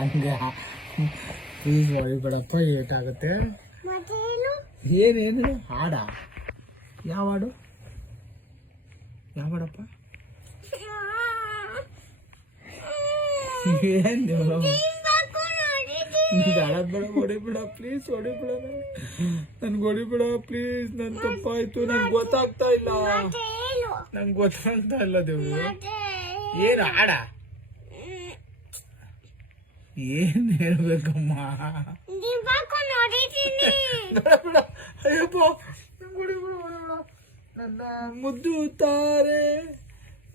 ಹಂಗೆ ಪ್ಲೀಸ್ ಹೊಡಿಬೇಡಪ್ಪ, ಏಟಾಗುತ್ತೆ. ಏನೇನು ಹಾಡ? ಯಾವ ಹಾಡು? ಯಾವ ಹಾಡಪ್ಪ? ಏನು ಬೇಡ, ಹೊಡಿಬಿಡ ಪ್ಲೀಸ್, ಹೊಡಿಬಿಡ ನನ್ಗೆ, ಹೊಡಿಬಿಡ ಪ್ಲೀಸ್. ನನ್ ತಪ್ಪಾಯ್ತು, ನಂಗೆ ಗೊತ್ತಾಗ್ತಾ ಇಲ್ಲ, ನಂಗೆ ಗೊತ್ತಾಗ್ತಾ ಇಲ್ಲ ದೇವ್ರು. ಏನು ಹಾಡ? ಏನ್ ಹೇಳ್ಬೇಕಮ್ಮ? ಅಯ್ಯಪ್ಪ, ನನ್ನ ಮುದ್ದು ತಾರೆ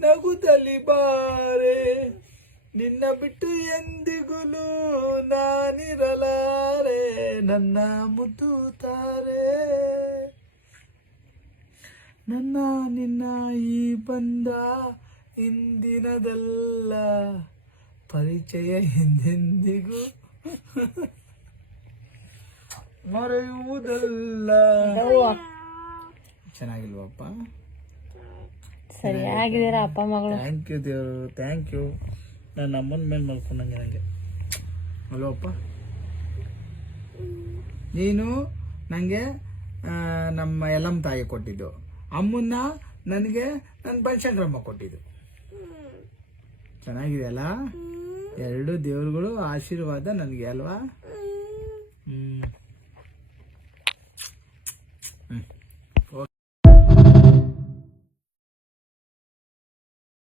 ನಗುತ್ತಲಿ ಬಾರೆ, ನಿನ್ನ ಬಿಟ್ಟು ಎಂದಿಗೂ ನಾನಿರಲಾರೆ. ನನ್ನ ಮುದ್ದು ತಾರೆ, ನನ್ನ ನಿನ್ನ ಈ ಬಂದ ಇಂದಿನದಲ್ಲ, ಪರಿಚಯ ಎಂದೆಂದಿಗೂ ಮರೆಯುವುದಲ್ಲ. ಚೆನ್ನಾಗಿಲ್ವಪ್ಪ? ಸರಿಯಾಗಿದ್ದೀರಾ ಅಪ್ಪ ಮಗಳು? ಥ್ಯಾಂಕ್ ಯು ದೇವರು, ಥ್ಯಾಂಕ್ ಯು. ನಾನು ಅಮ್ಮನ ಮೇಲೆ ಮಲ್ಕೊಂಡಂಗೆ ನನಗೆ. ಅಲ್ವಪ್ಪ? ನೀನು ನನಗೆ ನಮ್ಮ ಯಲ್ಲಮ್ಮ ತಾಯಿ ಕೊಟ್ಟಿದ್ದು, ಅಮ್ಮನ್ನ ನನಗೆ ನನ್ನ ಬನಶಂಕರಮ್ಮ ಕೊಟ್ಟಿದ್ದು. ಚೆನ್ನಾಗಿದೆ ಅಲ್ಲ? ಎರಡು ದೇವ್ರುಗಳು ಆಶೀರ್ವಾದ ನನಗೆ ಅಲ್ವಾ?